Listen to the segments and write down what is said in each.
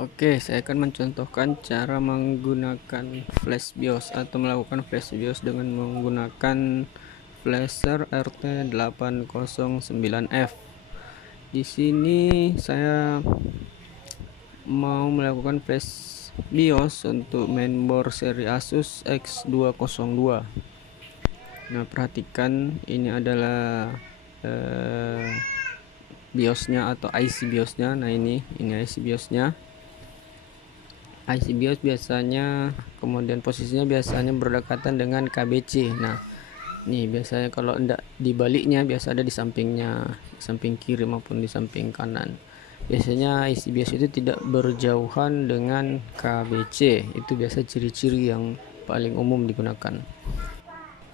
Oke, saya akan mencontohkan cara menggunakan flash BIOS atau melakukan flash BIOS dengan menggunakan flasher RT809F. Di sini saya mau melakukan flash BIOS untuk mainboard seri Asus X202. Nah, perhatikan ini adalah BIOSnya atau IC BIOSnya. Nah, ini IC BIOSnya. IC BIOS biasanya kemudian posisinya biasanya berdekatan dengan KBC. Nah, nih biasanya kalau enggak dibaliknya biasa ada di sampingnya, di samping kiri maupun di samping kanan. Biasanya IC BIOS itu tidak berjauhan dengan KBC. Itu biasa ciri-ciri yang paling umum digunakan.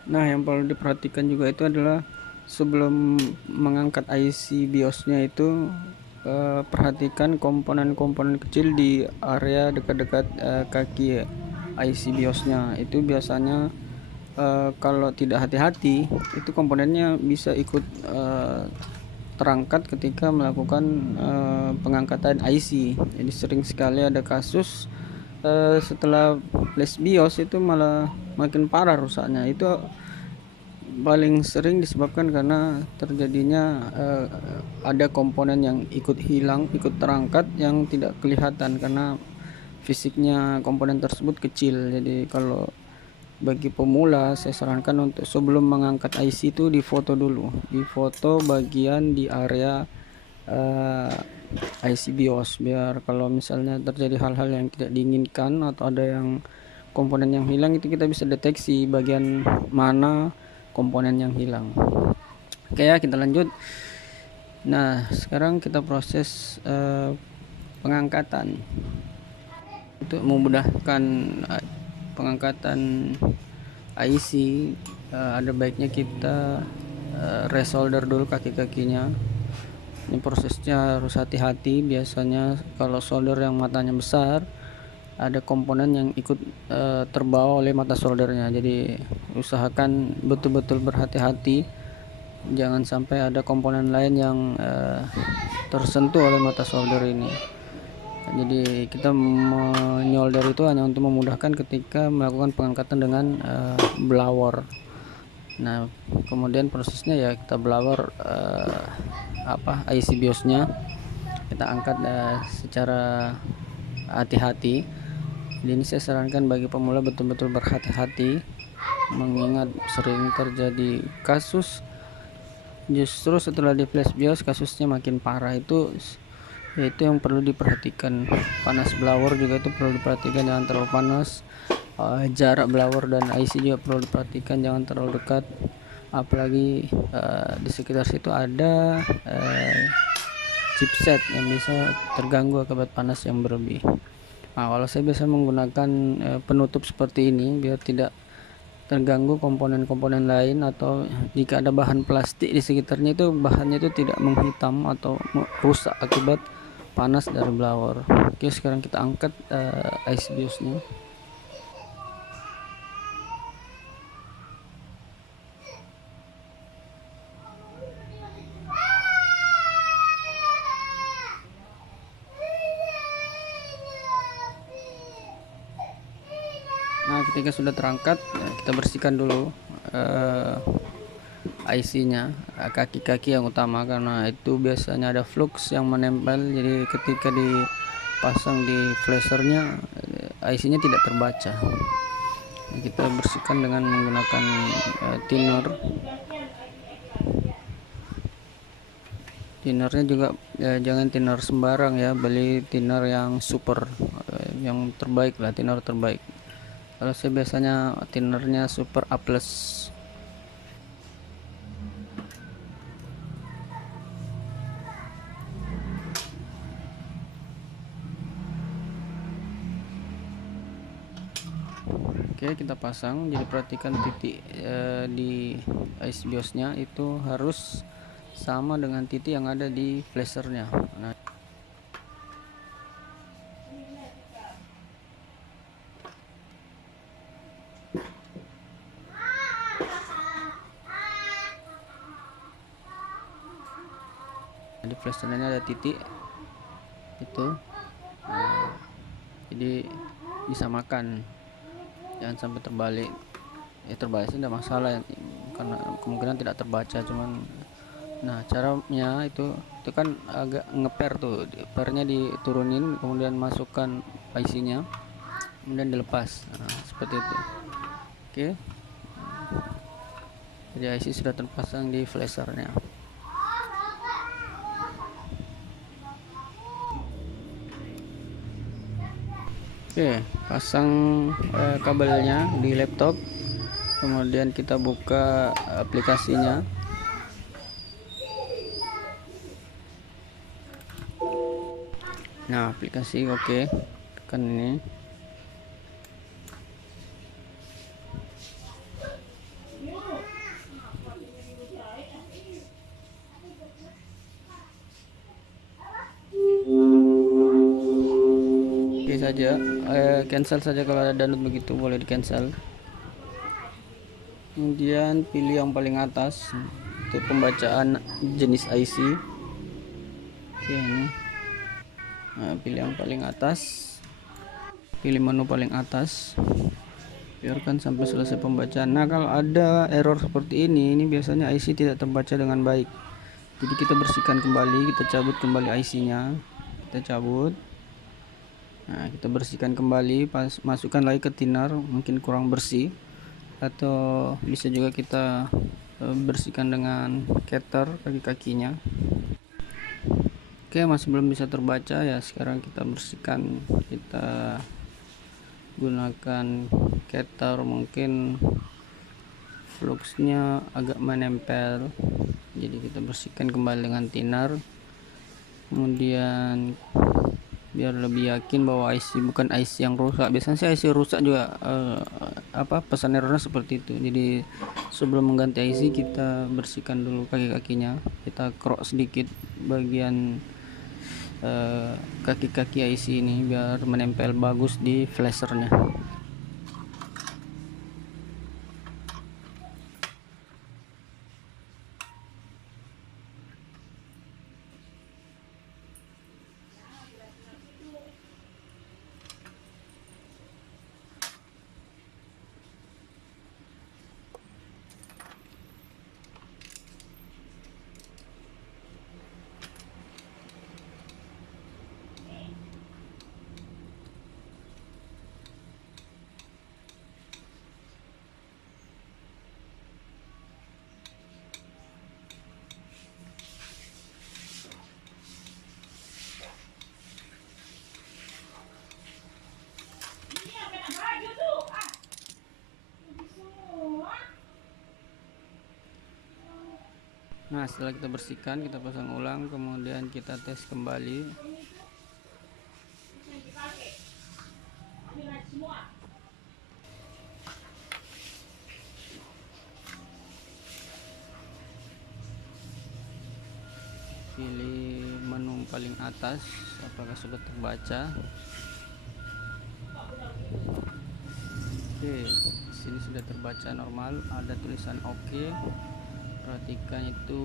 Nah, yang perlu diperhatikan juga itu adalah sebelum mengangkat IC BIOS-nya itu perhatikan komponen-komponen kecil di area dekat-dekat kaki IC BIOS-nya. Itu biasanya kalau tidak hati-hati itu komponennya bisa ikut terangkat ketika melakukan pengangkatan IC. Jadi sering sekali ada kasus setelah flash BIOS itu malah makin parah rusaknya. Itu paling sering disebabkan karena terjadinya ada komponen yang ikut hilang, ikut terangkat yang tidak kelihatan karena fisiknya komponen tersebut kecil. Jadi kalau bagi pemula saya sarankan untuk sebelum mengangkat IC itu difoto dulu, difoto bagian di area IC BIOS, biar kalau misalnya terjadi hal-hal yang tidak diinginkan atau ada yang komponen yang hilang itu kita bisa deteksi bagian mana komponen yang hilang. Oke ya, kita lanjut. Nah, sekarang kita proses pengangkatan. Untuk memudahkan pengangkatan IC, ada baiknya kita resolder dulu kaki-kakinya. Ini prosesnya harus hati-hati. Biasanya kalau solder yang matanya besar, ada komponen yang ikut terbawa oleh mata soldernya. Jadi usahakan betul-betul berhati-hati, jangan sampai ada komponen lain yang tersentuh oleh mata solder ini. Jadi kita menyolder itu hanya untuk memudahkan ketika melakukan pengangkatan dengan blower. Nah, kemudian prosesnya ya kita blower IC BIOS-nya, kita angkat secara hati-hati. Jadi ini saya sarankan bagi pemula betul-betul berhati-hati, mengingat sering terjadi kasus justru setelah di flash BIOS kasusnya makin parah. Itu yaitu yang perlu diperhatikan. Panas blower juga itu perlu diperhatikan, jangan terlalu panas. Jarak blower dan IC juga perlu diperhatikan, jangan terlalu dekat, apalagi di sekitar situ ada chipset yang bisa terganggu akibat panas yang berlebih. Nah, kalau saya biasa menggunakan penutup seperti ini biar tidak terganggu komponen-komponen lain, atau jika ada bahan plastik di sekitarnya itu bahannya itu tidak menghitam atau rusak akibat panas dari blower. Oke, sekarang kita angkat IC BIOS-nya. Nah, ketika sudah terangkat, kita bersihkan dulu IC-nya, kaki-kaki yang utama, karena itu biasanya ada flux yang menempel. Jadi ketika dipasang di flashernya, IC-nya tidak terbaca. Kita bersihkan dengan menggunakan thinner. Thinnernya juga jangan thinner sembarang ya, beli thinner yang super, yang terbaik lah, thinner terbaik. Kalau saya biasanya thinnernya Super A+. Oke, kita pasang. Jadi perhatikan titik di IC BIOS-nya itu harus sama dengan titik yang ada di flashernya. Nah, di flashernya ada titik itu. jadi disamakan, jangan sampai terbalik. Ya terbalik sih tidak masalah ya, karena kemungkinan tidak terbaca, cuman nah caranya itu kan agak ngeper tuh, pernya diturunin, kemudian masukkan IC-nya, kemudian dilepas. Nah, seperti itu. Oke, jadi IC sudah terpasang di flashernya. Oke, pasang kabelnya di laptop, kemudian kita buka aplikasinya. Nah, aplikasi oke, tekan ini. Oke saja, cancel saja kalau ada download begitu, boleh di cancel. Kemudian pilih yang paling atas untuk pembacaan jenis IC. Oke, ini. Nah, pilih yang paling atas, pilih menu paling atas, biarkan sampai selesai pembacaan. Nah, kalau ada error seperti ini biasanya IC tidak terbaca dengan baik. Jadi kita bersihkan kembali, kita cabut kembali IC-nya, kita cabut. Nah, kita bersihkan kembali, masukkan lagi ke thinner, mungkin kurang bersih, atau bisa juga kita bersihkan dengan cutter kaki-kakinya. Oke, masih belum bisa terbaca ya. Sekarang kita bersihkan, kita gunakan cutter, mungkin fluxnya agak menempel, jadi kita bersihkan kembali dengan thinner. Kemudian biar lebih yakin bahwa IC bukan IC yang rusak, biasanya sih IC rusak juga pesan errornya seperti itu. Jadi sebelum mengganti IC kita bersihkan dulu kaki-kakinya, kita krok sedikit bagian kaki-kaki IC ini biar menempel bagus di flashernya. Nah, setelah kita bersihkan, kita pasang ulang, kemudian kita tes kembali. Pilih menu paling atas, apakah sudah terbaca. Oke, sini sudah terbaca normal, ada tulisan oke. Perhatikan itu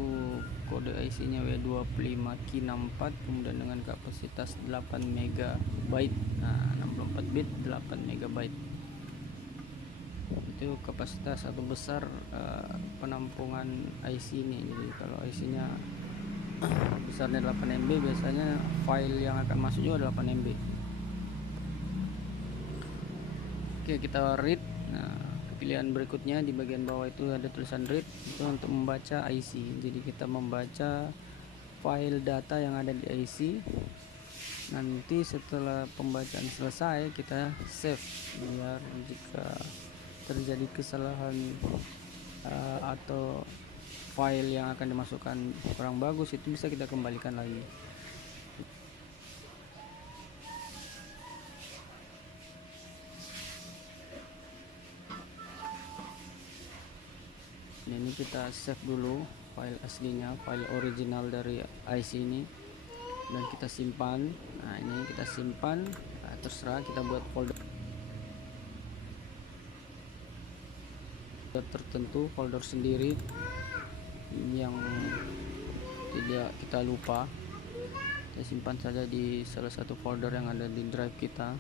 kode IC-nya W25K64, kemudian dengan kapasitas 8 MB. Nah, 64 bit 8 MB. Itu kapasitas atau besar penampungan IC ini. Jadi kalau IC-nya besarnya 8 MB, biasanya file yang akan masuk juga 8 MB. Oke, kita read. Nah, pilihan berikutnya di bagian bawah itu ada tulisan read, itu untuk membaca IC. Jadi kita membaca file data yang ada di IC. Nanti setelah pembacaan selesai kita save, biar jika terjadi kesalahan atau file yang akan dimasukkan kurang bagus, itu bisa kita kembalikan lagi. Ini kita save dulu file aslinya, file original dari IC ini, dan kita simpan. Nah, ini kita simpan. Nah, terserah kita buat folder tertentu, folder sendiri yang tidak kita lupa. Kita simpan saja di salah satu folder yang ada di drive kita.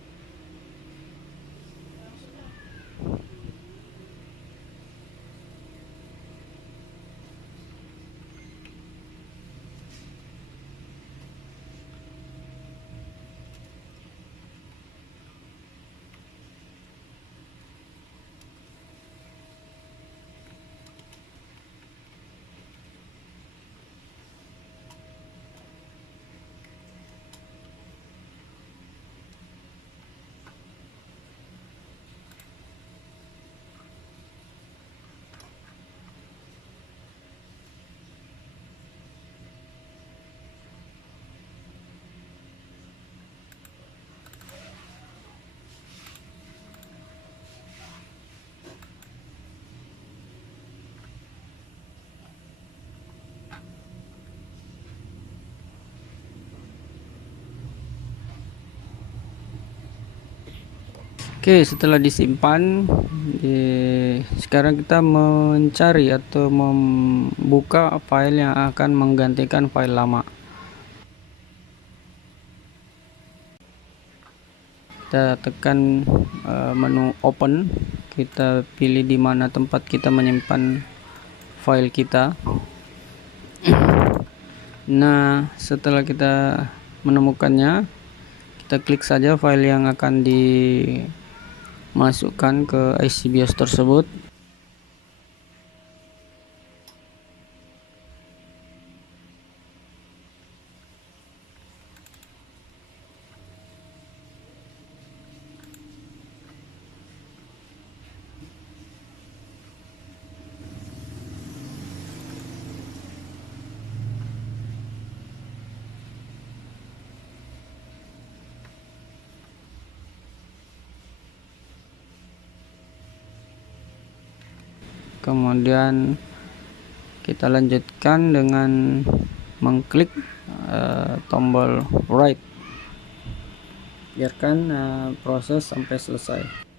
Oke, setelah disimpan, sekarang kita mencari atau membuka file yang akan menggantikan file lama. Kita tekan menu open, kita pilih di mana tempat kita menyimpan file kita. Nah, setelah kita menemukannya, kita klik saja file yang akan dimasukkan ke IC BIOS tersebut. Kemudian kita lanjutkan dengan mengklik tombol write. Biarkan proses sampai selesai.